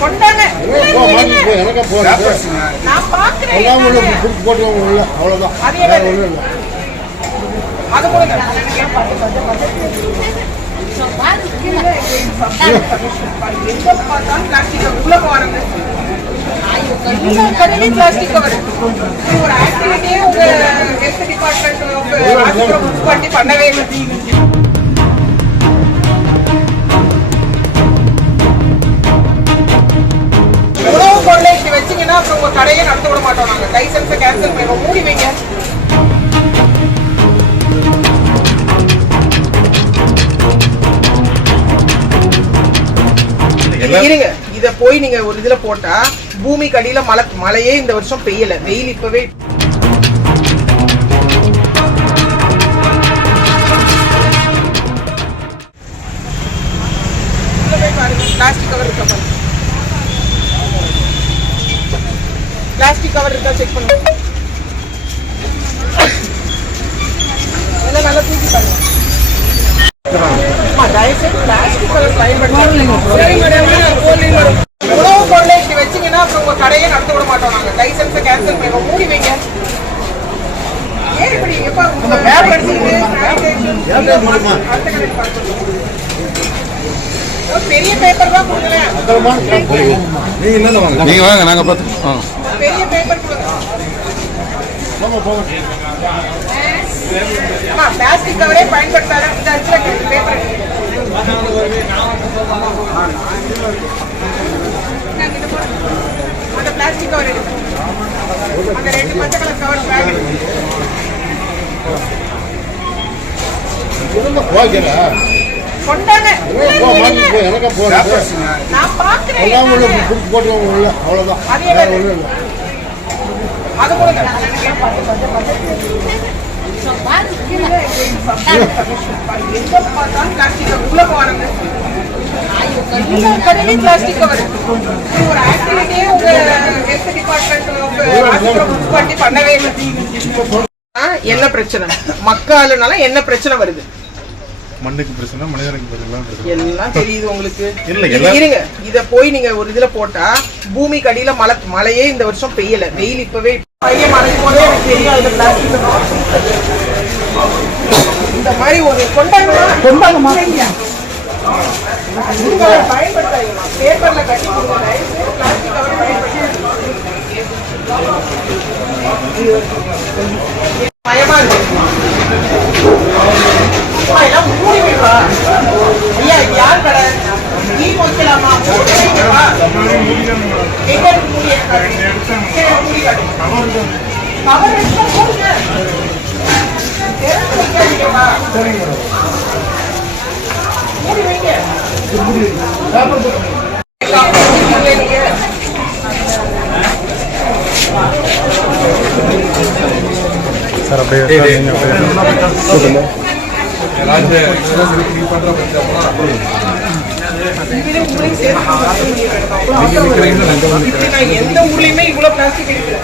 கொண்டாங்க. போ, மாட்டிட்டு போ, எனக்கா போறது? நான் பாக்குறேன். எல்லாம். உள்ள என்னன்னு. புடிச்சு போட்டுக்கோங்க உள்ள, அவ்வளவுதான். ஒரு உங்க municipality பண்ணவே இல்லை. கடையே நடத்த விட மாட்டோம் நாங்க. லைசன்ஸை கேன்சல் பண்ணிடுவோம். மூடி வைங்க. இருங்க. இத போய் நீங்க ஒரு இதுல போட்டா பூமி கடியில மழை மழையே இந்த வருஷம் பெய்யல. வெயில் இப்பவே பிளாஸ்டிக் கவர் இருக்கா பாருங்க பிளாஸ்டிக் கவர் இருக்கா செக் பண்ணுங்க. எல்லாம் நல்லா தூக்கி பாருங்க. தயவுசெய்து மேடம், போலீஸ் மேடம். உணவு பொருளை இப்படி வச்சீங்கன்னா அப்புறம் உங்க கடையே நடத்த விட மாட்டோம் நாங்க. லைசன்ஸை கேன்சல் பண்ணிடுவோம். மூடி வைங்க. ஏன் இப்படி எப்ப உங்க பேப்பர் எடுத்துக்கிட்டு பெரிய பேப்பர் தான் போய் நீங்க வாங்க நாங்க பார்த்து ஆ. பெரிய பேப்பர் கொடுங்க பிளாஸ்டிக் கவரே பயன்படுத்தாத இந்த இடத்துல பேப்பர் அந்த பிளாஸ்டிக் கவர் எடுங்க அந்த ரெண்டு பச்சை கலர் கவர் பேக் எனக்கா பாக்குறேன் எல்லாம் உள்ள என்னன்னு. புடிச்சு போட்டுக்கோங்க உள்ள, அவ்வளவுதான். அது கொடுங்க. எங்க பார்த்தாலும் பிளாஸ்டிக் உள்ள பிளாஸ்டிக் கவர் ஒரு ஆக்டிவிட்டியே உங்க ஹெல்த் டிபார்ட்மெண்ட் பண்ணவே இல்லை என்ன பிரச்சனை? மக்காலுனால என்ன பிரச்சனை வருது? மண்ணுக்கு பிரச்சனை மனிதனுக்கு பிரச்சனை. எல்லாம் தெரியுது உங்களுக்கு. இல்ல, இருங்க. இத போய் நீங்க ஒரு இதுல போட்டா பூமி கடியில மழை மழையே இந்த வருஷம் பெய்யல. வெயில் இப்பவே பையன் மழை போதே எனக்கு இருக்கும். இந்த மாதிரி ஒரு கொண்டாங்க கொண்டாங்கம்மா பயன்படுத்தாதீங்க. பேப்பர்ல கட்டி கொடுங்க. பயமா இருக்கு. யார் கடை? நீ வைக்கலாமா? மூடி வைக்க? சரி, மூடி காட்டு. cover எடுத்தா போடுங்க. திறந்து வைக்காதீங்கப்பா. மூடி வைங்க. இல்லை, நீங்க. சார் அப்படியே சார், நீங்க அப்படியே இதுவே உங்களையும் சேர்த்து அவ்வளவு அவசரம் இல்லை. இப்படி நான் எந்த ஊர்லயுமே இவ்வளவு பிளாஸ்டிக் இருக்கு